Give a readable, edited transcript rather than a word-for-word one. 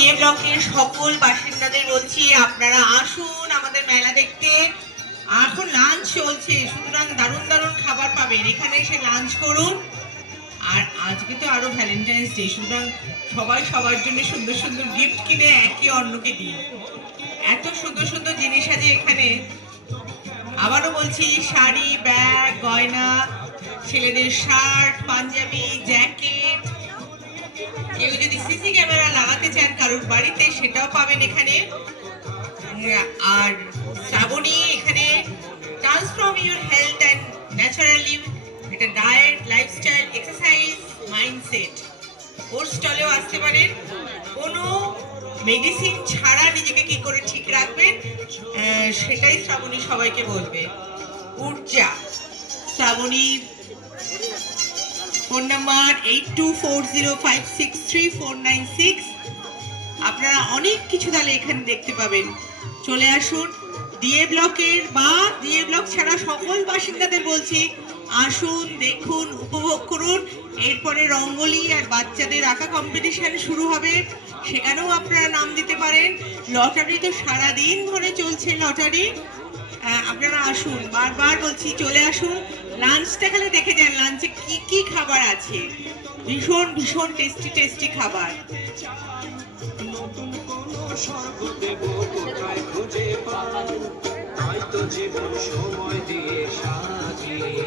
DA ব্লকের সকল বাসিন্দাদের বলছি আপনারা আসুন আমাদের মেলা দেখতে। এখন লাঞ্চ চলছে, সুতরাং দারুণ দারুণ খাবার পাবেন, এখানে এসে লাঞ্চ করুন। আর আজকে তো আরো ভ্যালেন্টাইন্স ডে, সুতরাং সবাই সবার জন্য সুন্দর সুন্দর গিফট কিনে একে অন্যকে দিন। এত সুন্দর সুন্দর জিনিস আছে এখানে। আবারও বলছি, শাড়ি, ব্যাগ, গয়না, ছেলেদের শার্ট, পাঞ্জাবি, জ্যাকেট, কেউ যদি সিসি ক্যামেরা লাগাতে চান কারোর বাড়িতে সেটাও পাবেন এখানে। আর শ্রাবণী এখানে transform your health and naturally, এটা ডায়েট, লাইফস্টাইল, এক্সারসাইজ, মাইন্ডসেট, ওর স্টলেও আসতে পারেন। কোনো মেডিসিন ছাড়া নিজেকে কি করে ঠিক রাখবেন সেটাই শ্রাবণী সবাইকে বলবে। ঊর্জা শ্রাবণী, ফোন নাম্বার 8240563496। আপনারা অনেক কিছু তাহলে এখানে দেখতে পাবেন। চলে আসুন ডিএ ব্লকের বা ডিএ ব্লক ছাড়া সকল বাসিন্দাদের বলছি, আসুন, দেখুন, উপভোগ করুন। এরপরে রঙ্গোলি আর বাচ্চাদের আঁকা কম্পিটিশন শুরু হবে, সেখানেও আপনারা নাম দিতে পারেন। লটারি তো সারাদিন ধরে চলছে লটারি। আপনারা আসুন, বারবার বলছি চলে আসুন। লাঞ্চটা খালি দেখে যান, লাঞ্চে কি কি খাবার আছে, ভীষণ ভীষণ টেস্টি টেস্টি খাবার। নতুন কোন স্বর্গ দেব কোথায় খুঁজে পাই, তাই তো জীবন সময় দিয়ে সাজিয়ে